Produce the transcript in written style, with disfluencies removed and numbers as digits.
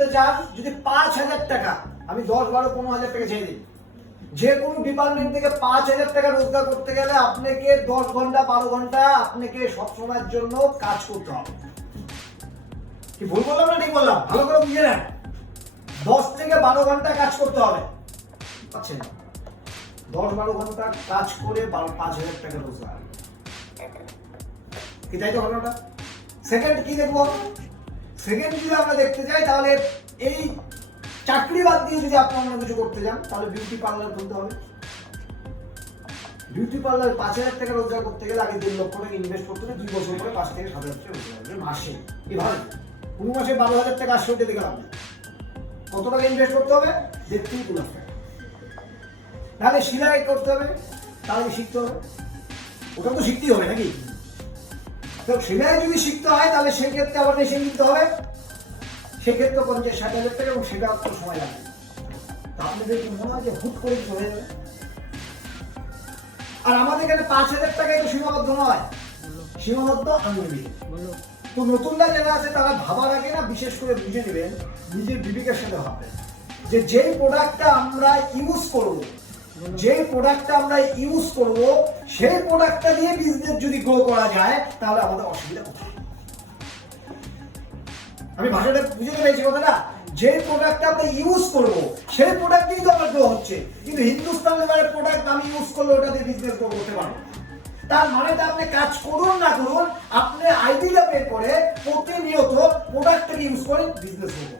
করতে চান, যদি 5,000 টাকা, আমি 10, 12, 15,000 টাকা ছেড়ে দিই, যে কোনো ডিপার্টমেন্ট থেকে 5,000 টাকা রোজগার করতে গেলে আপনাকে 10 ঘন্টা 12 ঘন্টা আপনাকে সবসময়ের জন্য কাজ করতে হবে। কি ভুল বললাম না ঠিক বললাম? ভালো করে বুঝে নেন। 10 থেকে 12 ঘন্টা কাজ করতে হবে, পাচ্ছেন না? 10-12 ঘন্টা কাজ করে 5,000 টাকা রোজগার, কি তাই তো ঘটনাটা? সেকেন্ড কি দেখবো? সেকেন্ড যদি আমরা দেখতে যাই, তাহলে এই চাকরি বাদ দিয়ে যদি আপনি অন্য কিছু করতে যান, তাহলে বিউটি পার্লার খুলতে হবে। বিউটি পার্লার 5,000 টাকা রোজগার করতে গেলে আগে 1.5 লক্ষ টাকা ইনভেস্ট করতে হবে, 2 বছর পরে 5 থেকে 7,000 টাকা রোজগার হবে মাসে। এভাবে কোনো মাসে 12,000 টাকা আসছে ওটা দেখে লাভ নেই। কত টাকা ইনভেস্ট করতে হবে? 1.5 থেকে 2 লাখ টাকা। তাহলে সেলাই করতে হবে, তাহলে শিখতে হবে, ওটা তো শিখতেই হবে নাকি? তো সেলাই যদি শিখতে হয়, তাহলে সেক্ষেত্রে আবার মেশিন নিতে হবে, সেক্ষেত্রে 50-60,000 টাকা, এবং সেটা তো সময় লাগবে। তা আপনাদের কি মনে হয় যে হুট করে কিছু হয়ে যাবে? আর আমাদের এখানে 5,000 টাকায় তো সীমাবদ্ধ নয়, সীমাবদ্ধ আনলিমিটেড। তো নতুনরা যারা আছে তারা ভাবার আগে না বিশেষ করে বুঝে নেবেন, নিজের বিবেকের সাথে ভাববেন যে যেই প্রোডাক্টটা আমরা ইউজ করব, যেই প্রোডাক্টটা আমরা ইউজ করব, সেই প্রোডাক্টটা দিয়ে বিজনেস যদি গ্রো করা যায়, তাহলে আমাদের অসুবিধা কোথায়? আমি ভাষাটা বুঝতে পেরেছি কথাটা? যে প্রোডাক্টটা আমরা ইউজ করব, সেই প্রোডাক্টই তো আমার গ্রো হচ্ছে, কিন্তু হিন্দুস্তান লেবারের প্রোডাক্ট আমি ইউজ করলে ওটা দিয়ে বিজনেস গ্রো করতে পারবো। তার মানেটা আপনি কাজ করুন না করুন, আপনি আইডিয়া বের করে প্রতিনিয়ত প্রোডাক্টটাকে ইউজ করে বিজনেস করবো।